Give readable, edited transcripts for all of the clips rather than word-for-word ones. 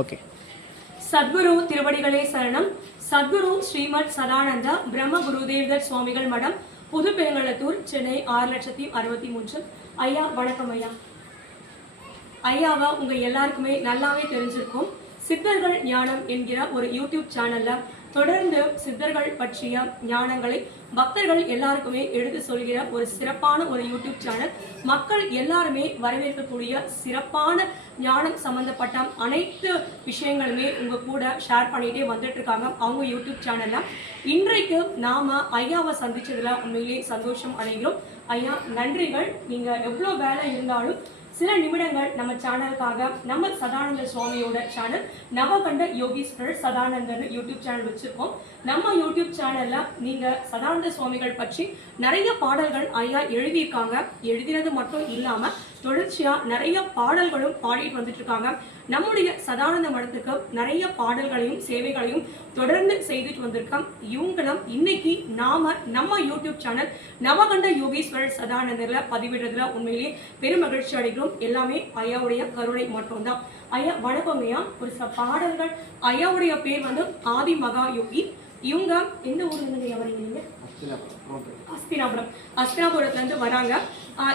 Okay. Sadhguru திருவடிகளே சரணம். சத்குரு ஸ்ரீமத் சதானந்த பிரம்ம குருதேவ்தர் சுவாமிகள் மடம், புது பெருங்களத்தூர், சென்னை 6,63. ஐயா வணக்கம். ஐயாவை உங்க எல்லாருக்குமே நல்லாவே தெரிஞ்சிருக்கும். சித்தர்கள் ஞானம் என்கிற ஒரு யூடியூப் சேனல்ல தொடர்ந்து சித்தர்கள் பற்றிய ஞானங்களை பக்தர்கள் எல்லாருக்குமே எடுத்து சொல்கிற ஒரு சிறப்பான ஒரு யூடியூப் சேனல். மக்கள் எல்லாருமே வரவேற்கக்கூடிய சிறப்பான ஞானம் சம்பந்தப்பட்ட அனைத்து விஷயங்களுமே உங்க கூட ஷேர் பண்ணிட்டே வந்துட்டு இருக்காங்க அவங்க யூடியூப் சேனல்ல. இன்றைக்கு நாம ஐயாவை சந்திச்சதுல உண்மையிலேயே சந்தோஷம் அடைகிறோம். ஐயா நன்றிகள். நீங்க எவ்வளோ வேலை இருந்தாலும் சில நிமிடங்கள் நம்ம சேனலுக்காக, நம்ம சதானந்த சுவாமியோட channel நவகண்ட Yogeeswarar Sadanandar YouTube channel வச்சிருக்கோம். நம்ம யூடியூப் சேனல்ல நீங்க சதானந்த சுவாமிகள் பற்றி நிறைய பாடல்கள் ஐயா எழுதியிருக்காங்க. எழுதினது மட்டும் இல்லாம தொடர்ச்சியா நிறைய பாடல்களும் பாடிட்டு வந்துட்டு இருக்காங்க. நம்முடைய சதானந்த மடத்துக்கு நிறைய பாடல்களையும் சேவைகளையும் தொடர்ந்து செய்துட்டு வந்திருக்கோம். இவங்களும் இன்னைக்கு நாம நம்ம யூடியூப் சேனல் நவகண்ட யோகீஸ்வரர் சதானந்தர்ல பதிவிடுறதுல உண்மையிலேயே பெரும் மகிழ்ச்சி அடைகிறோம். எல்லாமே ஐயாவுடைய கருணை மட்டும்தான். ஐயா வணக்கம். ஐயா ஒரு சில பாடல்கள், ஐயாவுடைய பேர் வந்து ஆதி மகா யோகி. இவங்க எந்த ஊர்ல இருந்து வரீங்க? அஸ்தினாபுரத்துல இருந்து வராங்க.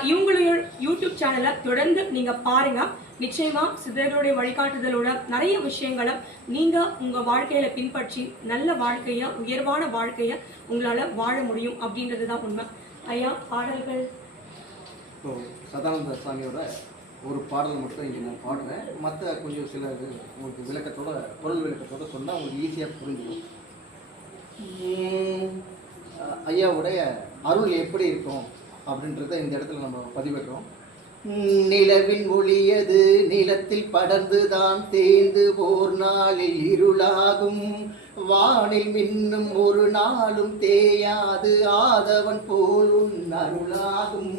இவங்களுடைய யூடியூப் சேனலை தொடர்ந்து நீங்க பாருங்க. நிச்சயமா சித்தர்களுடைய வழிகாட்டுதலோட நிறைய விஷயங்களை நீங்க உங்க வாழ்க்கையில பின்பற்றி நல்ல வாழ்க்கைய, உயர்வான வாழ்க்கைய உங்களால வாழ முடியும் அப்படின்றதுதான் உண்மை. ஐயா பாடல்கள் சதானந்த சுவாமியோட ஒரு பாடல் மட்டும் இங்கே நான் பாடுறேன். மற்ற கொஞ்சம் சில உங்களுக்கு விளக்கத்தோட, பொருள் விளக்கத்தோட சொன்னால் உங்களுக்கு ஈஸியாக புரிஞ்சிடும். ஐயாவுடைய அருள் எப்படி இருக்கும் அப்படின்றத இந்த இடத்துல நம்ம பதிவிடுறோம். நிலவின் ஒளியது நிலத்தில் படர்ந்துதான் தேய்ந்து ஓர் நாளில் இருளாகும். வானில் மின்னும் ஒரு நாளும் தேயாது ஆதவன் போல் உன் அருளாகும்.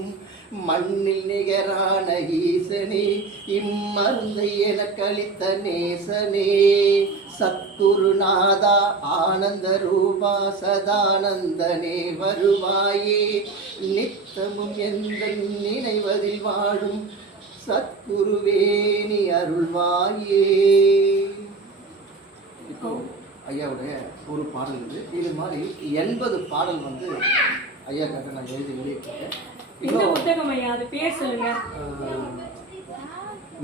மண்ணில் நிகரான ஈசனே, இம்மருந்தை எனக்களித்த நேசனே, சத்குருநாதா ஆனந்த ரூபா சதானந்தனே வருவாயே, நித்தமும் எந்த நினைவதில் வாழும் சத்குருவே நீ அருள்வாயே. இப்போ ஐயாவுடைய ஒரு பாடல் இது மாதிரி 80 பாடல் வந்து ஐயாக்காக நான் எழுதி வெளியிட்டிருக்கேன். இந்த புத்தகம் ஐயா, அது பேர் சொல்லுங்க.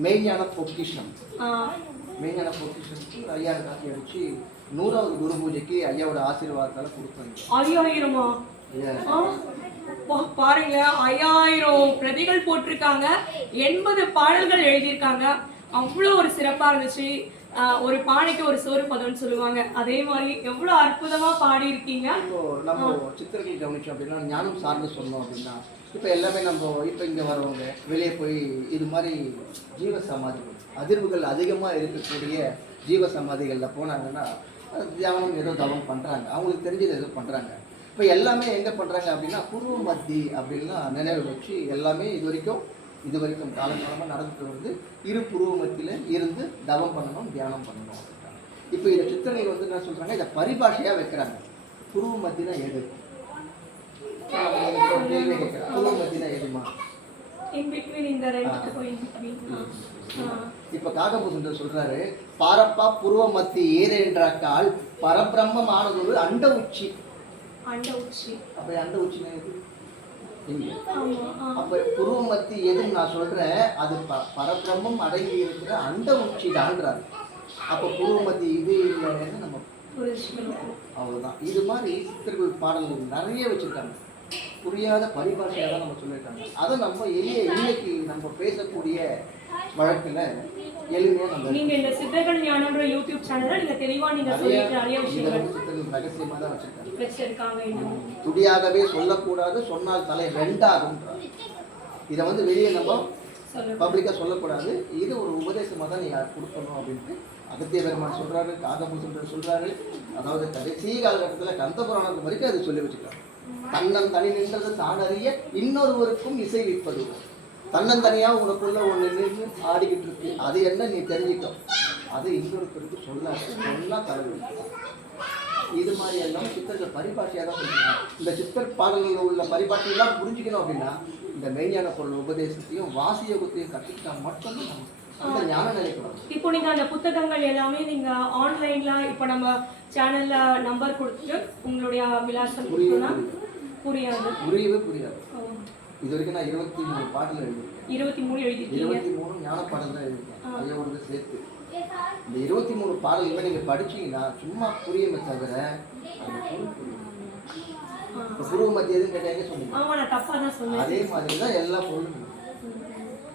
மெய்ஞான பொக்கிஷம். மெய்ஞான பொக்கிஷம் ஐயா காட்சி அடிச்சு 100வது குரு பூஜைக்கு ஐயாவோட ஆசீர்வாதத்தால கொடுத்தாங்க. 5000 பாருங்க, 5000 பிரதிகள் போட்டிருக்காங்க. 80 பாடல்கள் எழுதியிருக்காங்க. அவ்வளோ ஒரு சிறப்பா இருந்துச்சு. ஒரு பானைக்கு ஒரு சோறு பதம்னு சொல்லுவாங்க, அதே மாதிரி எவ்வளவு அற்புதமா பாடி இருக்கீங்க. நம்ம சித்திரங்கள் கவனிச்சோம் அப்படின்னா, ஞானம் சார்ந்து சொன்னோம் அப்படின்னா, இப்போ எல்லாமே நம்ம இப்போ இங்கே வரவங்க வெளியே போய் இது மாதிரி ஜீவ சமாதிகள், அதிர்வுகள் அதிகமாக இருக்கக்கூடிய ஜீவ சமாதிகளில் போனாங்கன்னா தியானம் ஏதோ தவம் பண்ணுறாங்க, அவங்களுக்கு தெரிஞ்சது ஏதோ பண்ணுறாங்க. இப்போ எல்லாமே எங்கே பண்ணுறாங்க அப்படின்னா பூர்வ மத்தி அப்படின்னா நினைவு வச்சு எல்லாமே இது வரைக்கும் காலங்காலமாக நடந்துட்டு வருது. இரு புருவ மத்தியில் இருந்து தவம் பண்ணணும், தியானம் பண்ணணும் அப்படின்றாங்க. இப்போ இந்த சித்தனை வந்து என்ன சொல்கிறாங்க, இதை பரிபாஷையாக வைக்கிறாங்க. புருவ மத்தினா எது? புருவ மத்தினா எதுமா? இப்ப காகபூசன் சொல்றாரு, பாரப்பா புருவ மத்தி ஏது என்றாக்கால் பரபிரம்மம் ஆனதொரு அண்ட உச்சி. அப்ப அண்ட உச்சினா எது? அப்ப புருவ மத்தி எதுன்னு நான் சொல்றேன், அது பரபிரம்மம் அடங்கி இருக்கிற அண்ட உச்சி தான்றாரு. அப்ப புருவ மத்தி இது இல்லைன்னு நம்ம அவ்வளவுதான். இது மாதிரி சித்தர்கள் பாடல்கள் நிறைய வச்சிருக்காங்க. புரியாத பரிபாஷையாக தான் நம்ம சொல்லியிருக்காங்க. அதை நம்ம இன்னைக்கு நம்ம பேசக்கூடிய வழக்குல எளிமையா நம்ம நீங்க இந்த சித்தர்கள் ஞானம்ன்ற யூடியூப் சேனல்ல நீங்க தெளிவா நீங்க சொல்லிட்டு நிறைய விஷயங்கள் சித்தர்கள் ரகசியமா தான் வச்சிருக்காங்க. துடியாகவே சொல்லக்கூடாது, சொன்னால் தலை ரெண்டாகும். இதை வந்து வெளியே நம்ம பப்ளிக்கா சொல்லக்கூடாது. இது ஒரு உபதேசமா தான் நீங்க கொடுக்கணும் அப்படின்ட்டு அகத்திய பெருமான் சொல்றாரு, காகபூசன் சொல்றாரு. அதாவது கடைசி காலகட்டத்துல கந்தபுராணத்து வரைக்கும் அது சொல்லி வச்சுக்கலாம். தன்னன் தனி நின்றது தானறிய இன்னொருவருக்கும் இசைவிப்பது. தன்னந்தனியா உனக்குள்ள ஒன்று நின்று ஆடிக்கிட்டு இருக்கு, அது என்ன நீ தெரிஞ்சிட்டோம், அது இன்னொருத்தருக்கு சொன்னா தலைவர். இது மாதிரி எல்லாம் சித்தர்கள் பரிபாஷையாக தான் சொல்லுவாங்க. இந்த சித்தர் பாடல்களில் உள்ள பரிபாஷையெல்லாம் புரிஞ்சுக்கணும் அப்படின்னா இந்த மெய்ஞான பொருள் உபதேசத்தையும் வாசியோகத்தையும் கற்றுக்கிட்டா மட்டும்தான் நம்ம அந்த ஞான நிலைக்கு வரும். இப்போ நீங்க அந்த புத்தகங்கள் எல்லாமே நீங்க ஆன்லைன்ல இப்போ நம்ம சேனல்ல நம்பர் கொடுத்துட்டு உங்களுடைய விலாசம் கொடுத்தோம்னா புரியாது. இது வரைக்கும் நான் 23 பாடல் எழுதியிருக்கேன். 23 எழுதிருக்கீங்க. 23 ஞான பாடல் தான் எழுதியிருக்கேன். ஐயோட சேர்த்து இந்த 23 பாடல்களை நீங்க படிச்சீங்கன்னா சும்மா புரியுமே தவிர குரு மத்திய எதுவும் கேட்டாங்க சொன்னீங்க. ஆமா, நான் தப்பா தான் சொன்னேன். அதே மாதிரி தான் எல்லா பொருளும்.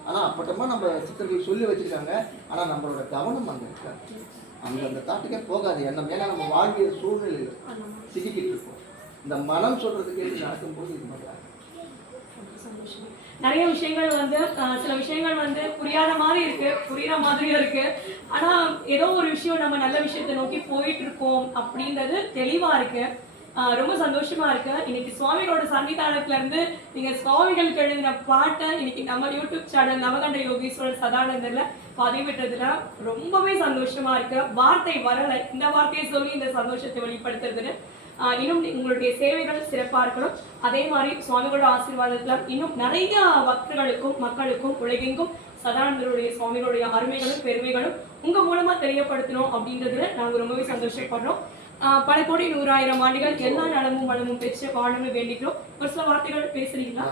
ஆனா அப்பட்டமா நம்ம சித்தர்கள் சொல்லி வச்சிருக்காங்க. ஆனா நம்மளோட கவனம் அங்க இருக்காது. அந்த தாட்டுக்கே போகாது. ஏன்னா நம்ம வாழ்வியல் சூழ்நிலையில் சிக்கிக்கிட்டு இருக்கோம். இந்த மனம் சொல்றதுக்கு எது நடக்கும்போது இது மாதிரி நிறைய விஷயங்கள் வந்து சில விஷயங்கள் வந்து புரியாத மாதிரி இருக்கு, புரியுற மாதிரியும் இருக்கு. ஆனா ஏதோ ஒரு விஷயம் நம்ம நல்ல விஷயத்தை நோக்கி போயிட்டு இருக்கோம் அப்படின்றது தெளிவா இருக்கு. ரொம்ப சந்தோஷமா இருக்கு. இன்னைக்கு சுவாமிகளோட சன்னிதானத்துல இருந்து நீங்க சுவாமிகளுக்கு எழுதின பாட்டை இன்னைக்கு நம்ம யூடியூப் சேனல் நவகண்ட யோகீஸ்வரர் சதானந்தர்ல பதிவிட்டதுல ரொம்பவே சந்தோஷமா இருக்கு. வார்த்தை வரலை, இந்த வார்த்தையை சொல்லி இந்த சந்தோஷத்தை வெளிப்படுத்துறதுன்னு. இன்னும் உங்களுடைய சேவைகள் சிறப்பாக இருக்கணும். அதே மாதிரி சுவாமிகளோட ஆசீர்வாதத்தில் இன்னும் நிறைய பக்தர்களுக்கும் மக்களுக்கும் உலகெங்கும் சதானந்தருடைய சுவாமிகளுடைய அருமைகளும் பெருமைகளும் உங்கள் மூலமாக தெரியப்படுத்தணும் அப்படின்றதுல நாங்கள் ரொம்பவே சந்தோஷப்படுறோம். பல கோடி 100,000 ஆண்டுகள் எல்லா நலமும் வளமும் பெற்று வாழணும்னு வேண்டிக்கிறோம். ஒரு சில வார்த்தைகள் பேசுறீங்களா?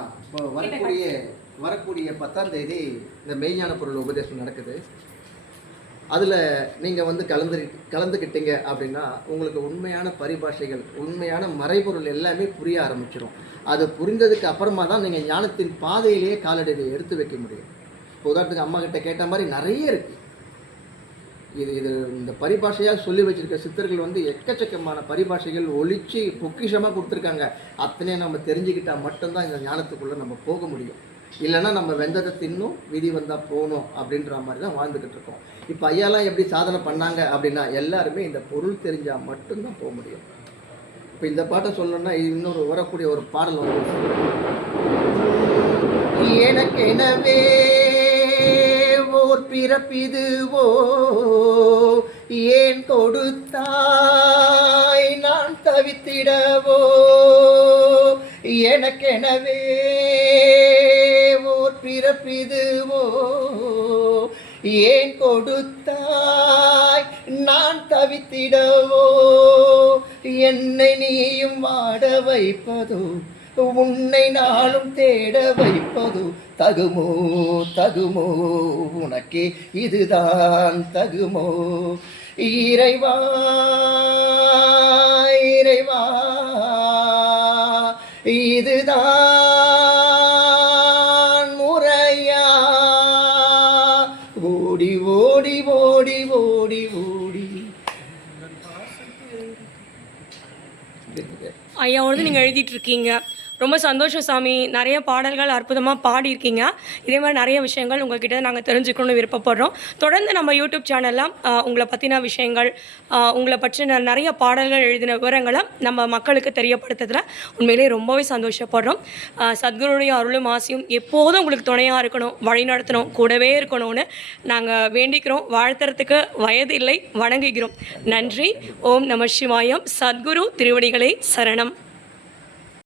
வரக்கூடிய 10ஆம் தேதி இந்த மெய்ஞான பொருள் உபதேசம் நடக்குது. அதில் நீங்கள் வந்து கலந்துக்கிட்டீங்க அப்படின்னா உங்களுக்கு உண்மையான பரிபாஷைகள், உண்மையான மறைபொருள் எல்லாமே புரிய ஆரம்பிச்சிடும். அது புரிந்ததுக்கு அப்புறமா தான் நீங்கள் ஞானத்தின் பாதையிலேயே காலடியை எடுத்து வைக்க முடியும். இப்போ உதாரணத்துக்கு அம்மா கிட்ட கேட்ட மாதிரி நிறைய இருக்குது. இது இந்த பரிபாஷையாக சொல்லி வச்சுருக்க சித்தர்கள் வந்து எக்கச்சக்கமான பரிபாஷைகள் ஒழிச்சு பொக்கிஷமாக கொடுத்துருக்காங்க. அத்தனையும் நம்ம தெரிஞ்சுக்கிட்டால் மட்டும்தான் இந்த ஞானத்துக்குள்ளே நம்ம போக முடியும். இல்லைன்னா நம்ம வெந்ததை தின்னும் விதி வந்தால் போகணும் அப்படின்ற மாதிரி தான் வாழ்ந்துக்கிட்டு இருக்கோம். இப்போ ஐயாலாம் எப்படி சாதனை பண்ணாங்க அப்படின்னா எல்லாருமே இந்த பொருள் தெரிஞ்சால் மட்டும்தான் போக முடியும். இப்போ இந்த பாட்டை சொல்லணும்னா இன்னொரு வரக்கூடிய ஒரு பாடல் வந்து எனக்கெனவே ஓர் பிறப்பிதுவோ ஏன் கொடுத்தாய் நான் தவித்திடவோ எனக்கெனவே ஓர் பிறப்பிதுவோ ஏன் கொடுத்தாய் நான் தவித்திடவோ என்னை நீயும் வாட வைப்பதோ உன்னை நாளும் தேட வைப்பதோ தகுமோ தகுமோ உனக்கே இதுதான் தகுமோ இறைவா இறைவா இதுதான் முறையா ஓடி ஓடி ஓடி ஓடி ஓடி. ஐயாவோடு நீங்கள் எழுதிட்டு இருக்கீங்க. ரொம்ப சந்தோஷம் சாமி. நிறைய பாடல்கள் அற்புதமாக பாடியிருக்கீங்க. இதே மாதிரி நிறைய விஷயங்கள் உங்கள்கிட்ட நாங்கள் தெரிஞ்சுக்கணும்னு விருப்பப்படுறோம். தொடர்ந்து நம்ம யூடியூப் சேனலில் உங்களை பற்றின விஷயங்கள், உங்களை பற்றின நிறைய பாடல்கள் எழுதின விவரங்களை நம்ம மக்களுக்கு தெரியப்படுத்துறதுல உண்மையிலே ரொம்பவே சந்தோஷப்படுறோம். சத்குருடைய அருளும் ஆசையும் எப்போதும் உங்களுக்கு துணையாக இருக்கணும், வழி நடத்தணும், கூடவே இருக்கணும்னு நாங்கள் வேண்டிக்கிறோம். வாழ்த்துறதுக்கு வயது இல்லை, வணங்குகிறோம். நன்றி. ஓம் நம சிவாயம். சத்குரு திருவடிகளே சரணம்.